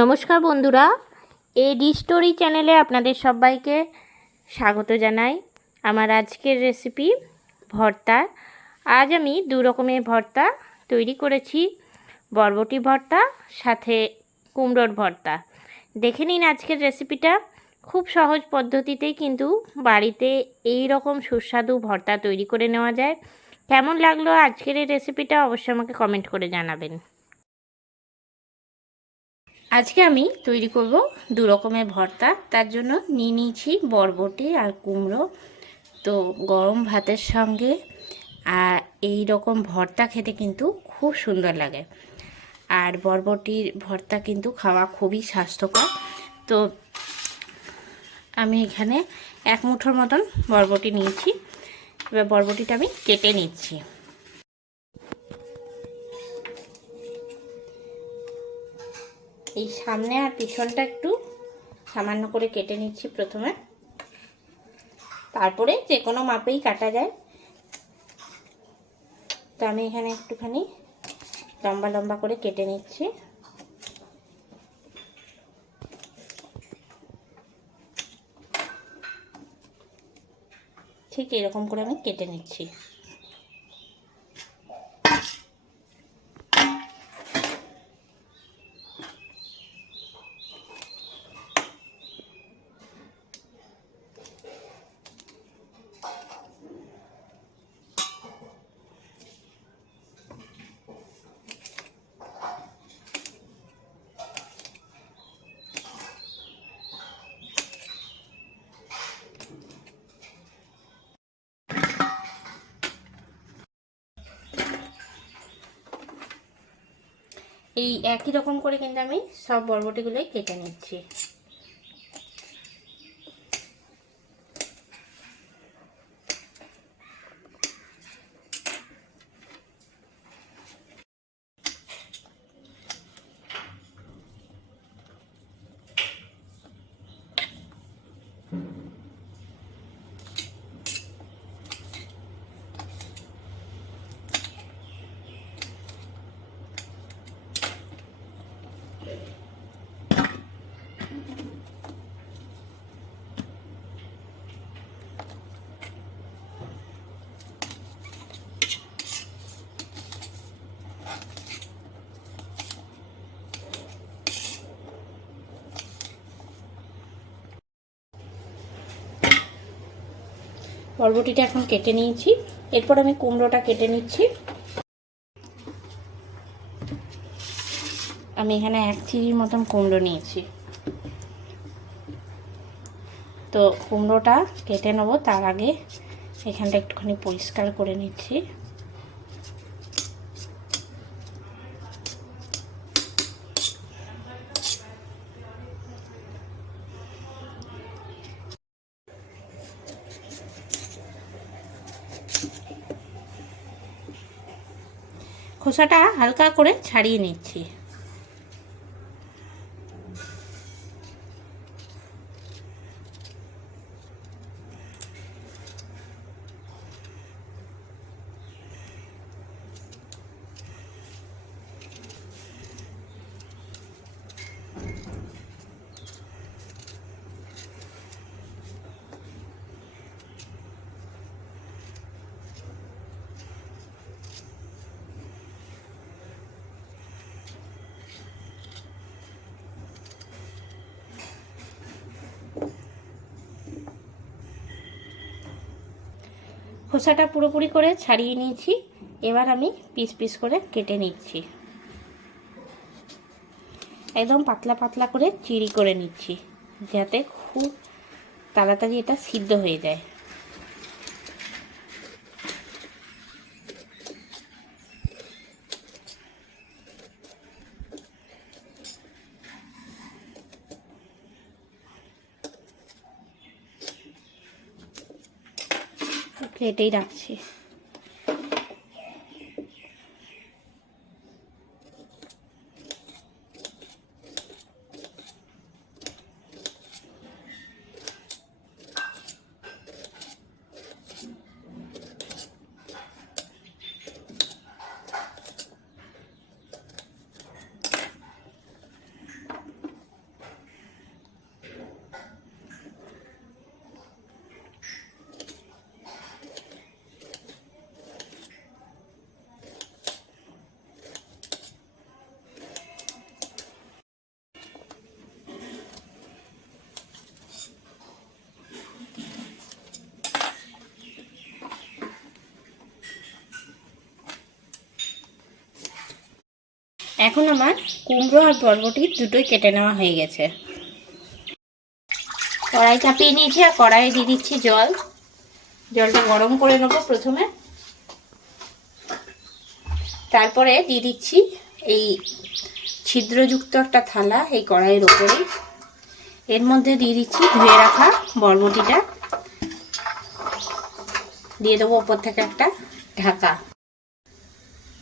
নমস্কার বন্ধুরা, এডি স্টোরি চ্যানেলে আপনাদের সবাইকে স্বাগত জানাই। আমার আজকের রেসিপি ভর্তা। আজ আমি দু রকমের ভর্তা তৈরি করেছি, বরবটি ভর্তা সাথে কুমড়োর ভর্তা। দেখে নিন আজকের রেসিপিটা। খুব সহজ পদ্ধতিতেই কিন্তু বাড়িতে এই রকম সুস্বাদু ভর্তা তৈরি করে নেওয়া যায়। কেমন লাগলো আজকের এই রেসিপিটা অবশ্যই আমাকে কমেন্ট করে জানাবেন। আজকে আমি তৈরি করব দু রকমের ভর্তা। তার জন্য নিয়ে নিয়েছি বরবটি আর কুমড়ো। তো গরম ভাতের সঙ্গে আর এই রকম ভর্তা খেতে কিন্তু খুব সুন্দর লাগে। আর বরবটির ভর্তা কিন্তু খাওয়া খুবই স্বাস্থ্যকর। তো আমি এখানে এক মুঠোর মতন বরবটি নিয়েছি। এবার বরবটিটা আমি কেটে নিচ্ছি। এই সামনে আর পিছনটা একটু সামান্য করে কেটে নিচ্ছি প্রথমে, তারপরে যে কোনো মাপেই কাটা যায়। তো আমি এখানে একটুখানি লম্বা লম্বা করে কেটে নিচ্ছি। ঠিক এরকম করে আমি কেটে নিচ্ছি। এই একই রকম করে কিন্তু আমি সব বরবটিগুলোই কেটে নিচ্ছি। বরবটিটা এখন কেটে নিয়েছি। এরপর আমি কুমড়োটা কেটে নিচ্ছি। আমি এখানে 1 চিড়ির মতন কুমড়ো নিয়েছি। তো কুমড়োটা কেটে নেব, তার আগে এখানটা একটুখানি পরিষ্কার করে নিচ্ছি। খোসাটা হালকা করে ছাড়িয়ে নিচ্ছি। খোসাটা পুরোপুরি করে ছাড়িয়ে নিয়েছি। এবার আমি পিস পিস করে কেটে নিচ্ছি। একদম পাতলা পাতলা করে চিড়ি করে নিচ্ছি, যাতে খুব তাড়াতাড়ি এটা সিদ্ধ হয়ে যায়। এটাই রাখছি। এখন আমার কুমড়ো আর বরবটি দুটোই কেটে নেওয়া হয়ে গেছে। কড়াই চাপিয়ে নিয়েছি আর কড়াইয়ে দিয়ে দিচ্ছি জল। জলটা গরম করে নেবো প্রথমে, তারপরে দিয়ে দিচ্ছি এই ছিদ্রযুক্ত একটা থালা এই কড়াইয়ের ওপরে। এর মধ্যে দিয়ে দিচ্ছি ধুয়ে রাখা বরবটিটা, দিয়ে দেবো ওপর থেকে একটা ঢাকা,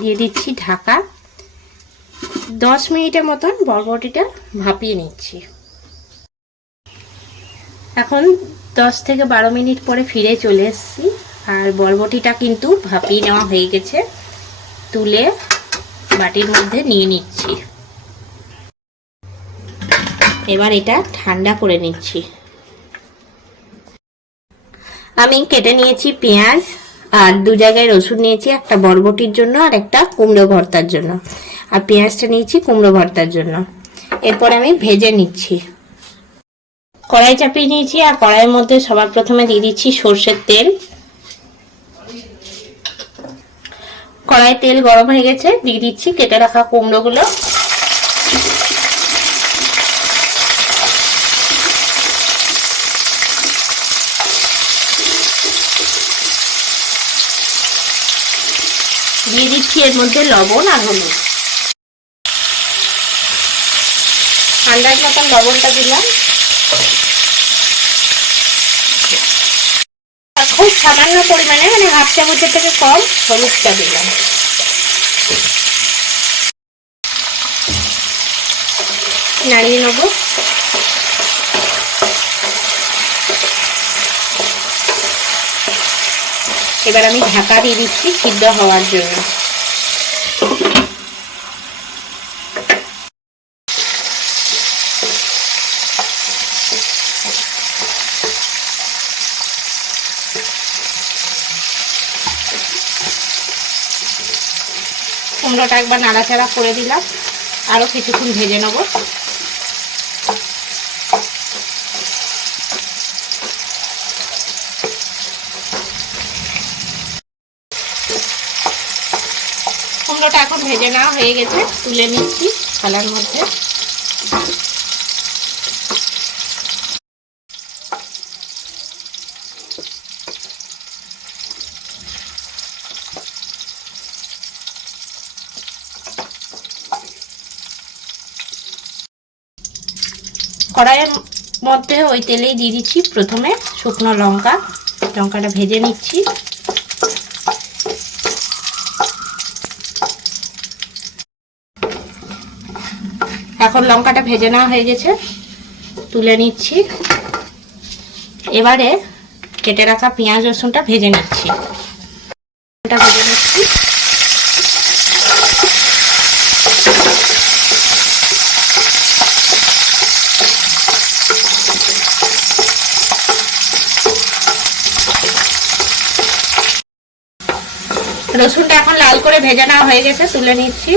দিয়ে দিচ্ছি ঢাকা। 10 মিনিটের মতন বরবটিটা ভাপিয়ে নিচ্ছি। এখন 10 থেকে 12 মিনিট পরে ফিরে চলে এসেছি আর বরবটিটা কিন্তু ভাপিয়ে নেওয়া হয়ে গেছে। তুলে বাটির মধ্যে নিয়ে নিচ্ছি। এবার এটা ঠান্ডা করে নিচ্ছি। আমি কেটে নিয়েছি পেঁয়াজ আর 2 জায়গায় রসুন নিয়েছি, একটা বরবটির জন্য আর একটা কুমড়ো ভর্তার জন্য। আর পেঁয়াজটা নিয়েছি কুমড়ো ভর্তার জন্য। এরপর আমি ভেজে নিচ্ছি। কড়াই চাপিয়ে নিয়েছি আর কড়াইয়ের মধ্যে সবার প্রথমে দিয়ে দিচ্ছি সর্ষের তেল। কড়াইয়ে তেল গরম হয়ে গেছে, দিয়ে দিচ্ছি কেটে রাখা কুমড়োগুলো। দিয়ে দিচ্ছি এর মধ্যে লবণ আর হলুদ। আন্দাজ মতন লবণটা দিলাম। খুব সামান্য পরিমাণে, মানে 1/2 চামচের থেকে কম হলুদটা দিলাম। নাড়িয়ে নেব। এবার আমি ঢাকা দিয়ে দিচ্ছি সিদ্ধ হওয়ার জন্য। কুমড়োটা একবার নাড়াচাড়া করে দিলাম, আরো কিছুক্ষণ ভেজে নেব। কুমড়োটা এখন ভেজে নেওয়া হয়ে গেছে, তুলে নিচ্ছি থালার মধ্যে। কড়াইয়ের মধ্যে ওই তেলেই দিয়ে দিচ্ছি প্রথমে শুকনো লঙ্কা। লঙ্কাটা ভেজে নিচ্ছি। এখন লঙ্কাটা ভেজে নেওয়া হয়ে গেছে, তুলে নিচ্ছি। এবারে কেটে রাখা পেঁয়াজ রসুনটা ভেজে নিচ্ছি। ভেজে নিচ্ছি। রসুনটা এখন লাল করে ভেজে নেওয়া হয়ে গেছে, তুলে নিচ্ছি।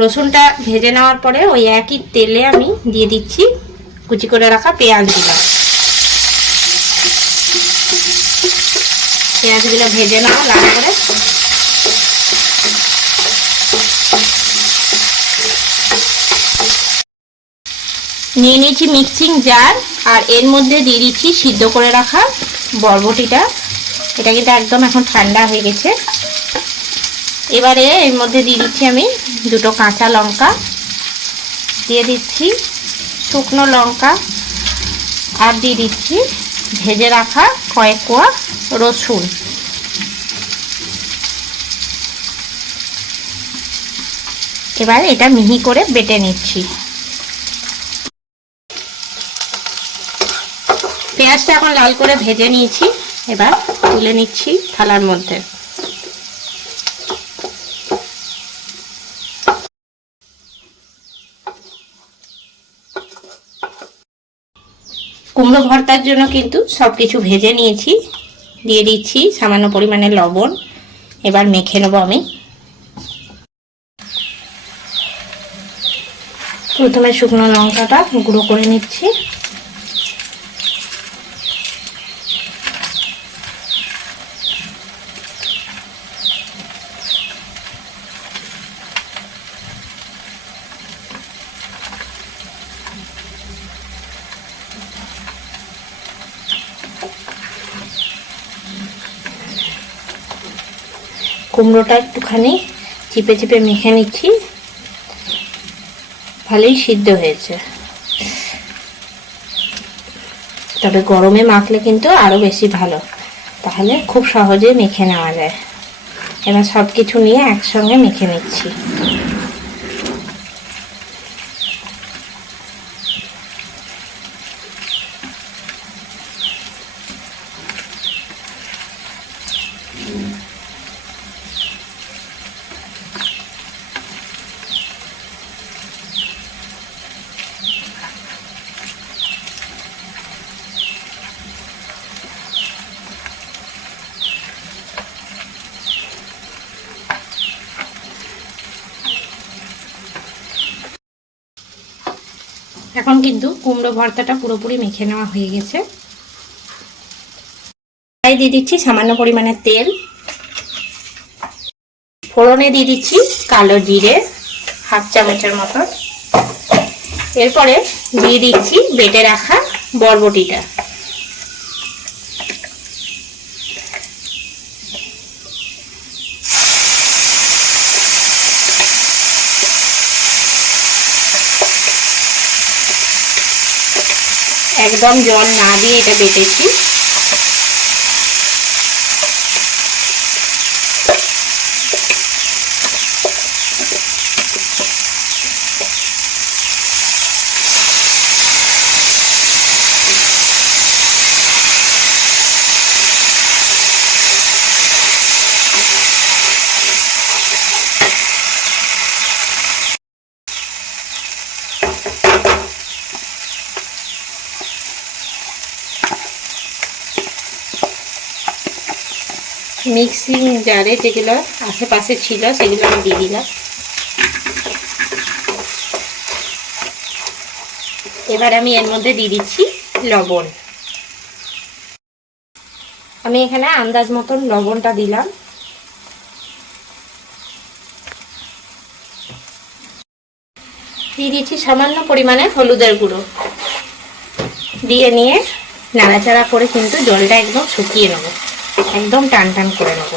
রসুনটা ভেজে নেওয়ার পরে ওই একই তেলে আমি দিয়ে দিচ্ছি কুচি করে রাখা পেঁয়াজগুলো। পেঁয়াজগুলো ভেজে নেওয়া লাল করে। নিয়ে নিয়েছি মিক্সিং জার আর এর মধ্যে দিয়ে দিচ্ছি সিদ্ধ করে রাখা বরবটিটা। এটা কিন্তু একদম এখন ঠান্ডা হয়ে গেছে। এবারে এর মধ্যে দিয়ে দিচ্ছি আমি 2টো কাঁচা লঙ্কা, দিয়ে দিচ্ছি শুকনো লঙ্কা আর দিয়ে দিচ্ছি ভেজে রাখা কয়েক কোয়া রসুন। এবার এটা মিহি করে বেটে নিচ্ছি। পেঁয়াজটা এখন লাল করে ভেজে নিয়েছি, এবার তুলে নিচ্ছি থালার মধ্যে। কুমড়ো ভর্তার জন্য কিন্তু সবকিছু ভেজে নিয়েছি, দিয়ে দিচ্ছি সামান্য পরিমাণে লবণ। এবার মেখে নেব আমি। প্রথমে শুকনো লঙ্কাটা গুঁড়ো করে নিচ্ছি। কুমড়োটা একটুখানি চিপে চিপে মেখে নিচ্ছি। ভালোই সিদ্ধ হয়েছে, তবে গরমে মাখলে কিন্তু আরো বেশি ভালো, তাহলে খুব সহজে মেখে নেওয়া যায়। এবার সব কিছু নিয়ে একসঙ্গে মেখে নিচ্ছি। এখন কিন্তু কুমড়ো ভর্তাটা পুরোপুরি মেখে নেওয়া হয়ে গেছে। দিয়ে দিচ্ছি সামান্য পরিমাণে তেল, ফোড়নে দিয়ে দিচ্ছি কালো জিরে হাফ চামচের মতো, এরপরে দিয়ে দিচ্ছি বেটে রাখা বরবটিটা। একদম জল না দিয়ে এটা বেটেছি। মিক্সিং জারে যেগুলো আশেপাশে ছিল সেগুলো আমি দিয়ে দিলাম। এবার আমি এর মধ্যে দিয়ে দিচ্ছি লবণ। আমি এখানে আন্দাজ মতন লবণটা দিলাম। দিয়ে দিচ্ছি সামান্য পরিমাণে হলুদের গুঁড়ো, দিয়ে নিয়ে নাড়াচাড়া করে কিন্তু জলটা একদম শুকিয়ে নেব, একদম টান টান করে নেব।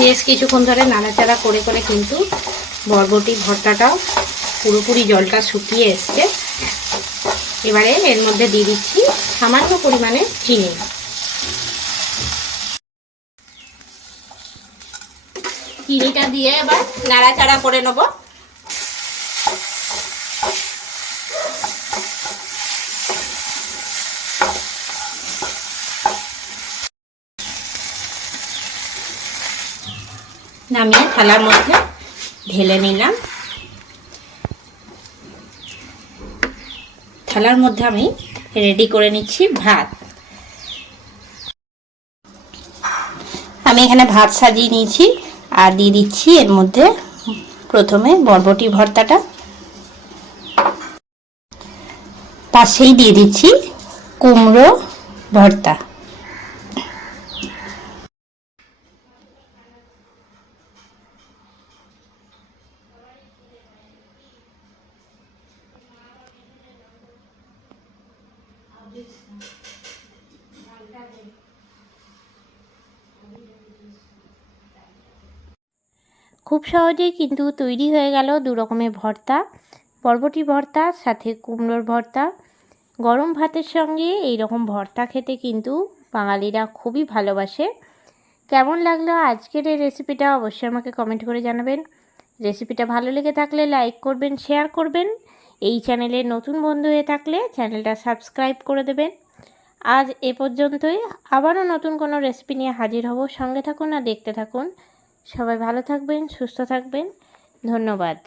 বেশ কিছুক্ষণ ধরে নাড়াচাড়া করে করে কিন্তু বরবটি ভর্তাটাও পুরোপুরি জলটা শুকিয়ে এসছে। এবারে এর মধ্যে দিয়ে দিচ্ছি সামান্য পরিমাণে চিনি। চিনিটা দিয়ে এবার নাড়াচাড়া করে নেব। নামিয়ে থালার মধ্যে ঢেলে নিলাম। থালার মধ্যে আমি রেডি করে নিচ্ছি ভাত। আমি এখানে ভাত সাজিয়ে নিয়েছি আর দিয়ে দিচ্ছি এর মধ্যে প্রথমে বরবটি ভর্তাটা, পাশেই দিয়ে দিচ্ছি কুমড়ো ভর্তা। খুব সহজেই কিন্তু তৈরি হয়ে গেল দু রকমের ভর্তা, বরবটি ভর্তা সাথে কুমড়োর ভর্তা। গরম ভাতের সঙ্গে এই রকম ভর্তা খেতে কিন্তু বাঙালিরা খুবই ভালোবাসে। কেমন লাগলো আজকের এই রেসিপিটা অবশ্যই আমাকে কমেন্ট করে জানাবেন। রেসিপিটা ভালো লেগে থাকলে লাইক করবেন, শেয়ার করবেন। এই চ্যানেলের নতুন বন্ধু হয়ে থাকলে চ্যানেলটা সাবস্ক্রাইব করে দেবেন। আজ এ পর্যন্তই, আবারও নতুন কোনো রেসিপি নিয়ে হাজির হব। সঙ্গে থাকুন আর দেখতে থাকুন। সবাই ভালো থাকবেন, সুস্থ থাকবেন। ধন্যবাদ।